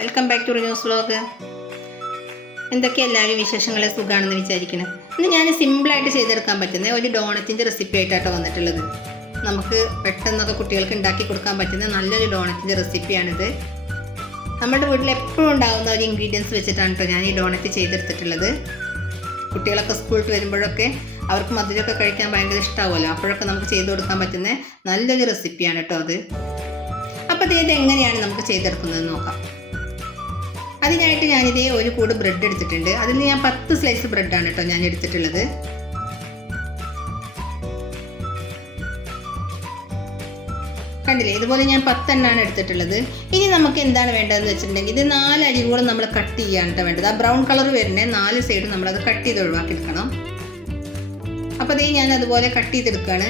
Welcome back to news vlog എന്തൊക്കെ എല്ലാവരും വിശേഷങ്ങളെ സുഖമാണെന്ന് വിചാരിക്കണം? ഇന്ന് ഞാൻ സിമ്പിളായിട്ട് ചെയ്തെടുക്കാൻ പറ്റുന്ന ഒരു ഡോണറ്റിന്റെ റെസിപ്പി ആയിട്ടാണ് വന്നിട്ടുള്ളത്. നമുക്ക് പെട്ടെന്നൊക്കെ കുട്ടികൾക്ക് ഉണ്ടാക്കി കൊടുക്കാൻ പറ്റുന്ന നല്ലൊരു ഡോണറ്റിന്റെ റെസിപ്പിയാണിത് നമ്മുടെ വീട്ടിൽ എപ്പോഴും ഉണ്ടാകുന്ന ഒരു ഇൻഗ്രീഡിയൻസ് വെച്ചിട്ടാണ് കേട്ടോ ഞാൻ ഈ ഡോണറ്റ് ചെയ്തെടുത്തിട്ടുള്ളത്. കുട്ടികളൊക്കെ സ്കൂളിൽ വരുമ്പോഴൊക്കെ അവർക്ക് മധുരമൊക്കെ കഴിക്കാൻ ഭയങ്കര ഇഷ്ടമാവുമല്ലോ അപ്പോഴൊക്കെ നമുക്ക് ചെയ്തു കൊടുക്കാൻ പറ്റുന്ന നല്ലൊരു റെസിപ്പിയാണ് കേട്ടോ അത്. അപ്പോൾ ഇത് എങ്ങനെയാണ് നമുക്ക് ചെയ്തെടുക്കുന്നതെന്ന് നോക്കാം. അതിനായിട്ട് ഞാനിതേ ഒരു കൂട് ബ്രെഡ് എടുത്തിട്ടുണ്ട്. അതിൽ ഞാൻ പത്ത് സ്ലൈസ് ബ്രെഡാണ് കേട്ടോ ഞാൻ എടുത്തിട്ടുള്ളത്. കണ്ടില്ലേ? ഇതുപോലെ ഞാൻ പത്തെണ്ണാണ് എടുത്തിട്ടുള്ളത്. ഇനി നമുക്ക് എന്താണ് വേണ്ടതെന്ന് വെച്ചിട്ടുണ്ടെങ്കിൽ ഇത് നാല് അരികളും നമ്മൾ കട്ട് ചെയ്യാണ് വേണ്ടത്. ആ ബ്രൗൺ കളർ വരുന്ന നാല് സൈഡും നമ്മളത് കട്ട് ചെയ്ത് ഒഴിവാക്കി എടുക്കണം അപ്പോൾ അതേ ഞാൻ അതുപോലെ കട്ട് ചെയ്തെടുക്കുകയാണ്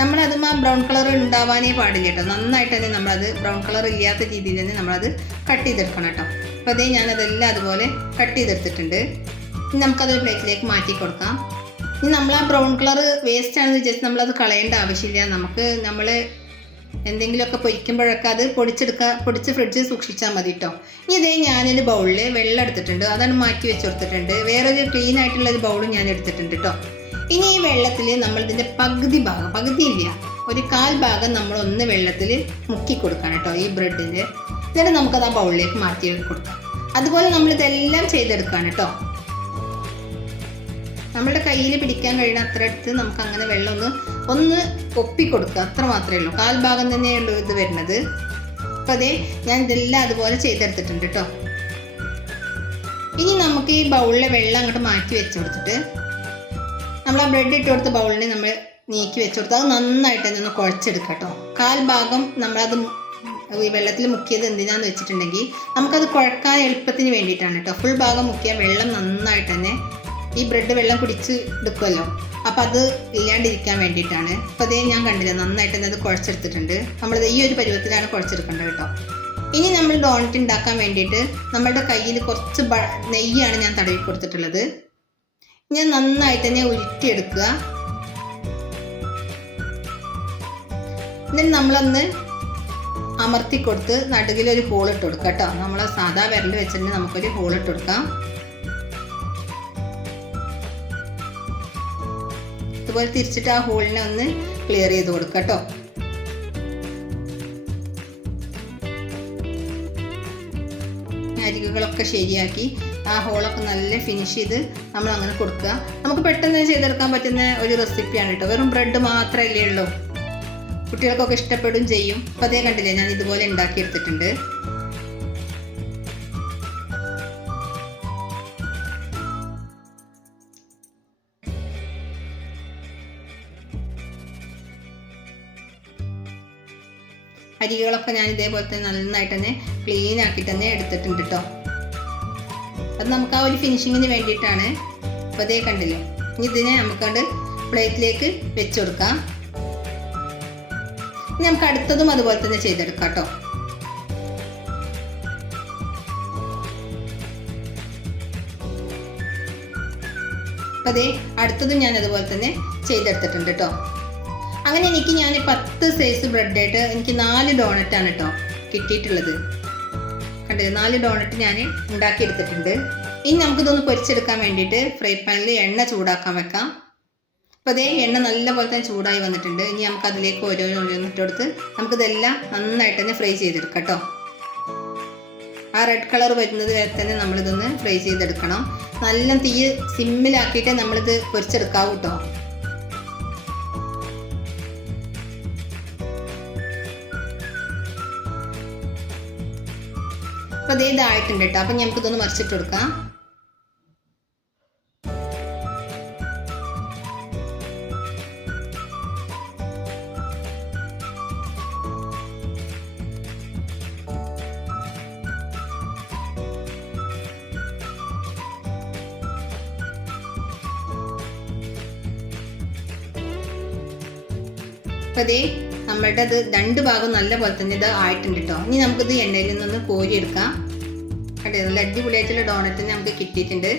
നമ്മളതും ആ ബ്രൗൺ കളർ ഉണ്ടാവാനേ പാടില്ല കേട്ടോ. നന്നായിട്ട് തന്നെ നമ്മളത് ബ്രൗൺ കളർ ഇല്ലാത്ത രീതിയിൽ തന്നെ നമ്മളത് കട്ട് ചെയ്തെടുക്കണം കേട്ടോ. അപ്പോൾ അതേ ഞാനതെല്ലാം അതുപോലെ കട്ട് ചെയ്തെടുത്തിട്ടുണ്ട്. ഇനി നമുക്കതൊരു പ്ലേറ്റിലേക്ക് മാറ്റി കൊടുക്കാം. ഇനി നമ്മൾ ആ ബ്രൗൺ കളർ വേസ്റ്റ് ആണെന്ന് വിചാരിച്ച് നമ്മളത് കളയേണ്ട ആവശ്യമില്ല. നമുക്ക് നമ്മൾ എന്തെങ്കിലുമൊക്കെ പൊരിക്കുമ്പോഴൊക്കെ അത് പൊടിച്ചെടുക്കുക പൊടിച്ച് ഫ്രിഡ്ജിൽ സൂക്ഷിച്ചാൽ മതി കേട്ടോ. ഇനി ഇതേ ഞാനൊരു ബൗളിൽ വെള്ളം എടുത്തിട്ടുണ്ട്. അതാണ് മാറ്റി വെച്ച് കൊടുത്തിട്ടുണ്ട്. വേറൊരു ക്ലീൻ ആയിട്ടുള്ള ഒരു ബൗളും ഞാൻ എടുത്തിട്ടുണ്ട് കേട്ടോ. ഇനി ഈ വെള്ളത്തിൽ നമ്മൾ ഇതിന്റെ പകുതി ഭാഗം പകുതി ഇല്ല ഒരു കാൽ ഭാഗം നമ്മൾ ഒന്ന് വെള്ളത്തിൽ മുക്കി കൊടുക്കണം കേട്ടോ ഈ ബ്രെഡിന്റെ എന്നിട്ട് നമുക്കത് ആ ബൗളിലേക്ക് മാറ്റി കൊടുക്കാം. അതുപോലെ നമ്മൾ ഇതെല്ലാം ചെയ്തെടുക്കുകയാണ് കേട്ടോ. നമ്മുടെ കയ്യിൽ പിടിക്കാൻ കഴിയുന്ന അത്ര അടുത്ത് നമുക്ക് അങ്ങനെ വെള്ളം ഒന്ന് ഒന്ന് ഒപ്പി കൊടുക്കുക അത്ര മാത്രമേ ഉള്ളൂ. കാൽ ഭാഗം തന്നെയുള്ളൂ ഇത് വരുന്നത്. അപ്പം അതെ ഞാൻ ഇതെല്ലാം അതുപോലെ ചെയ്തെടുത്തിട്ടുണ്ട് കേട്ടോ. ഇനി നമുക്ക് ഈ ബൗളിലെ വെള്ളം അങ്ങോട്ട് മാറ്റി വെച്ചു കൊടുത്തിട്ട് നമ്മൾ ആ ബ്രെഡ് ഇട്ട് കൊടുത്ത ബൗളിനെ നമ്മൾ നീക്കി വെച്ച് കൊടുത്ത് അത് നന്നായിട്ട് തന്നെ ഒന്ന് കുഴച്ചെടുക്കുക കേട്ടോ കാൽ ഭാഗം നമ്മളത് ഈ വെള്ളത്തിൽ മുക്കിയത് എന്തിനാന്ന് വെച്ചിട്ടുണ്ടെങ്കിൽ നമുക്കത് കുഴക്കാൻ എളുപ്പത്തിന് വേണ്ടിയിട്ടാണ് കേട്ടോ ഫുൾ ഭാഗം മുക്കിയാൽ വെള്ളം നന്നായിട്ട് തന്നെ ഈ ബ്രെഡ് വെള്ളം കുടിച്ച് എടുക്കുമല്ലോ അപ്പം അത് ഇല്ലാണ്ടിരിക്കാൻ വേണ്ടിയിട്ടാണ്. അപ്പോൾ അതേ ഞാൻ കണ്ടില്ല നന്നായിട്ട് തന്നെ അത് കുഴച്ചെടുത്തിട്ടുണ്ട്. നമ്മളത് ഈ ഒരു പരുവത്തിലാണ് കുഴച്ചെടുക്കേണ്ടത് കേട്ടോ ഇനി നമ്മൾ ഡോണറ്റ് ഉണ്ടാക്കാൻ വേണ്ടിയിട്ട് നമ്മളുടെ കയ്യിൽ കുറച്ച് നെയ്യാണ് ഞാൻ തടവി കൊടുത്തിട്ടുള്ളത്. ഞാൻ നന്നായിട്ട് തന്നെ ഉരുട്ടിയെടുക്കുക. എന്നിട്ട് നമ്മളൊന്ന് അമർത്തി കൊടുത്ത് നടുകിലൊരു ഹോൾ ഇട്ട് കൊടുക്കുക കേട്ടോ. നമ്മൾ സാധാ വിരൽ വെച്ചിട്ട് നമുക്കൊരു ഹോൾ ഇട്ട് കൊടുക്കാം. ഇതുപോലെ തിരിച്ചിട്ട് ആ ഹോളിനെ ഒന്ന് ക്ലിയർ ചെയ്ത് കൊടുക്കുക കേട്ടോ. അരികുകളൊക്കെ ശരിയാക്കി. ആ ഹോളൊക്കെ നല്ല ഫിനിഷ് ചെയ്ത് നമ്മൾ അങ്ങനെ കൊടുക്കുക. നമുക്ക് പെട്ടെന്ന് ചെയ്തെടുക്കാൻ പറ്റുന്ന ഒരു റെസിപ്പിയാണ് കേട്ടോ വെറും ബ്രെഡ് മാത്രമല്ലേ ഉള്ളൂ. കുട്ടികൾക്കൊക്കെ ഇഷ്ടപ്പെടും ചെയ്യും. അപ്പം അതേ കണ്ടില്ലേ ഞാൻ ഇതുപോലെ ഉണ്ടാക്കിയെടുത്തിട്ടുണ്ട് അരികളൊക്കെ ഞാൻ ഇതേപോലെ തന്നെ നന്നായിട്ട് തന്നെ ക്ലീൻ ആക്കി തന്നെ എടുത്തിട്ടുണ്ട് കേട്ടോ അത് നമുക്ക് ആ ഒരു ഫിനിഷിങ്ങിന് വേണ്ടിയിട്ടാണ്. അപ്പോൾ അതേ കണ്ടില്ലേ? ഇതിനെ നമുക്കത് പ്ലേറ്റിലേക്ക് വെച്ച് കൊടുക്കാം. ഇനി നമുക്ക് അടുത്തതും അതുപോലെ തന്നെ ചെയ്തെടുക്കാം കേട്ടോ. അപ്പം അതേ അടുത്തതും ഞാൻ അതുപോലെ തന്നെ ചെയ്തെടുത്തിട്ടുണ്ട് കേട്ടോ. അങ്ങനെ എനിക്ക് ഞാൻ പത്ത് സൈസ് ബ്രെഡായിട്ട് എനിക്ക് നാല് ഡോണറ്റാണ് കേട്ടോ കിട്ടിയിട്ടുള്ളത്. കണ്ടത് നാല് ഡോണറ്റ് ഞാൻ ഉണ്ടാക്കിയെടുത്തിട്ടുണ്ട്. ഇനി നമുക്കിതൊന്ന് പൊരിച്ചെടുക്കാൻ വേണ്ടിയിട്ട് ഫ്രൈ പാനിൽ എണ്ണ ചൂടാക്കാൻ വെക്കാം. അപ്പോൾ അതേ എണ്ണ നല്ലപോലെ തന്നെ ചൂടായി വന്നിട്ടുണ്ട്. ഇനി നമുക്ക് അതിലേക്ക് ഓരോരോ ഇട്ട് കൊടുത്ത് നമുക്കിതെല്ലാം നന്നായിട്ട് തന്നെ ഫ്രൈ ചെയ്തെടുക്കാം കേട്ടോ ആ റെഡ് കളർ വരുന്നത് വരെ തന്നെ നമ്മളിതൊന്ന് ഫ്രൈ ചെയ്തെടുക്കണം. നല്ല തീ സിമ്മിലാക്കിയിട്ട് നമ്മളിത് പൊരിച്ചെടുക്കാവൂ കേട്ടോ അപ്പോൾ അതേ ഇതായിട്ടുണ്ട് കേട്ടോ അപ്പം നമുക്കിതൊന്ന് മറിച്ചിട്ട് കൊടുക്കാം. അപ്പോൾ അതേ നമ്മളുടെ അത് രണ്ട് ഭാഗം നല്ല പോലെ തന്നെ ഇത് ആയിട്ടുണ്ട് കേട്ടോ ഇനി നമുക്കിത് എണ്ണയിൽ നിന്നൊന്ന് കോരിയെടുക്കാം. കേട്ടോ നല്ല അടിപൊളിയായിട്ടുള്ള ഡോണറ്റ് നമുക്ക് കിട്ടിയിട്ടുണ്ട്.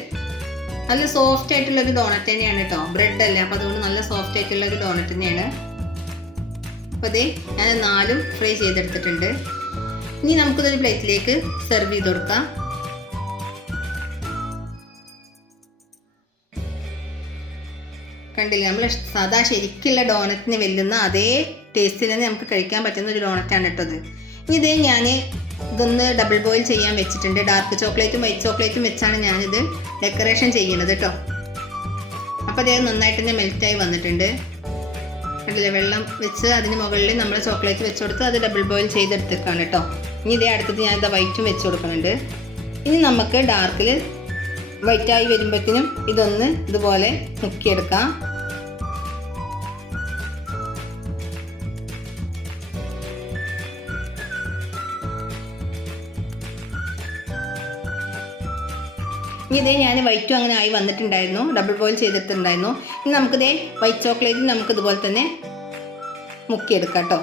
നല്ല സോഫ്റ്റ് ആയിട്ടുള്ള ഒരു ഡോണറ്റ് തന്നെയാണ് കേട്ടോ ബ്രെഡ് അല്ല? അപ്പോൾ അതുകൊണ്ട് നല്ല സോഫ്റ്റ് ആയിട്ടുള്ള ഒരു ഡോണറ്റ് തന്നെയാണ്. അപ്പോൾ അതേ ഞാൻ നാലും ഫ്രൈ ചെയ്തെടുത്തിട്ടുണ്ട്. ഇനി നമുക്കിതൊരു പ്ലേറ്റിലേക്ക് സെർവ് ചെയ്ത് കൊടുക്കാം. കണ്ടില്ലേ? നമ്മൾ സാധാ ശരിക്കുള്ള ഡോണറ്റിന് വെല്ലുന്ന അതേ ടേസ്റ്റിൽ തന്നെ നമുക്ക് കഴിക്കാൻ പറ്റുന്ന ഒരു ഡോണറ്റാണ് കേട്ടത് ഇനി ഇതേ ഞാൻ ഇതൊന്ന് ഡബിൾ ബോയിൽ ചെയ്യാൻ വെച്ചിട്ടുണ്ട്. ഡാർക്ക് ചോക്ലേറ്റും വൈറ്റ് ചോക്ലേറ്റും വെച്ചാണ് ഞാനിത് ഡെക്കറേഷൻ ചെയ്യുന്നത് കേട്ടോ. അപ്പോൾ അദ്ദേഹം നന്നായിട്ട് തന്നെ മെൽറ്റായി വന്നിട്ടുണ്ട്. കണ്ടില്ലേ? വെള്ളം വെച്ച് അതിന് മുകളിൽ നമ്മൾ ചോക്ലേറ്റ് വെച്ച് കൊടുത്ത് അത് ഡബിൾ ബോയിൽ ചെയ്തെടുത്തേക്കാണ് കേട്ടോ. ഇനി ഇതേ അടുത്തത് ഞാൻ ഇതാ വൈറ്റും വെച്ച് കൊടുക്കുന്നുണ്ട്. ഇനി നമുക്ക് ഡാർക്കിൽ വൈറ്റായി വരുമ്പോഴത്തേനും ഇതൊന്ന് ഇതുപോലെ മുക്കിയെടുക്കാം. ഇതേ ഞാൻ വൈറ്റും അങ്ങനെ ആയി വന്നിട്ടുണ്ടായിരുന്നു. ഡബിൾ ബോയിൽ ചെയ്തിട്ടുണ്ടായിരുന്നു. ഇനി നമുക്കിതേ വൈറ്റ് ചോക്ലേറ്റ് നമുക്കിതുപോലെ തന്നെ മുക്കിയെടുക്കാം കേട്ടോ.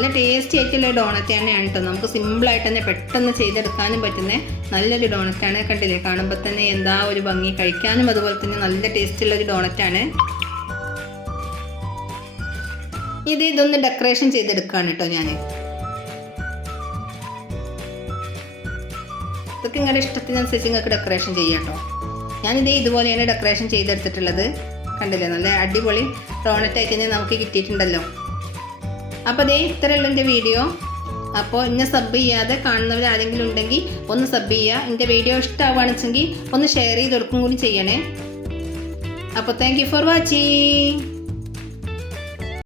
നല്ല ടേസ്റ്റി ആയിട്ടുള്ള ഡോണറ്റ് തന്നെയാണ് കേട്ടോ നമുക്ക് സിമ്പിളായിട്ട് തന്നെ പെട്ടെന്ന് ചെയ്തെടുക്കാനും പറ്റുന്ന നല്ലൊരു ഡോണറ്റാണ് കണ്ടില്ലേ? കാണുമ്പോൾ തന്നെ എന്താ ഒരു ഭംഗി. കഴിക്കാനും അതുപോലെ തന്നെ നല്ല ടേസ്റ്റുള്ള ഒരു ഡോണറ്റാണ് ഇത് ഇതൊന്ന് ഡെക്കറേഷൻ ചെയ്തെടുക്കുകയാണ് കേട്ടോ ഞാൻ ഇതൊക്കെ നിങ്ങളുടെ ഇഷ്ടത്തിനനുസരിച്ച് നിങ്ങൾക്ക് ഡെക്കറേഷൻ ചെയ്യാം കേട്ടോ ഞാനിതേ ഇതുപോലെയാണ് ഡെക്കറേഷൻ ചെയ്തെടുത്തിട്ടുള്ളത്. കണ്ടില്ലേ? നല്ല അടിപൊളി ഡോണറ്റായിട്ട് തന്നെ നമുക്ക് കിട്ടിയിട്ടുണ്ടല്ലോ. അപ്പോൾ അതേ ഇത്രയുള്ള എന്റെ വീഡിയോ അപ്പോൾ എന്നെ സബ് ചെയ്യാതെ കാണുന്നവർ ആരെങ്കിലും ഉണ്ടെങ്കിൽ ഒന്ന് സബ് ചെയ്യുക എന്റെ വീഡിയോ ഇഷ്ടമാവുകയാണെന്നുവെച്ചെങ്കിൽ ഒന്ന് ഷെയർ ചെയ്ത് കൊടുക്കും കൂടി ചെയ്യണേ. അപ്പോൾ താങ്ക് യു ഫോർ വാച്ചിങ്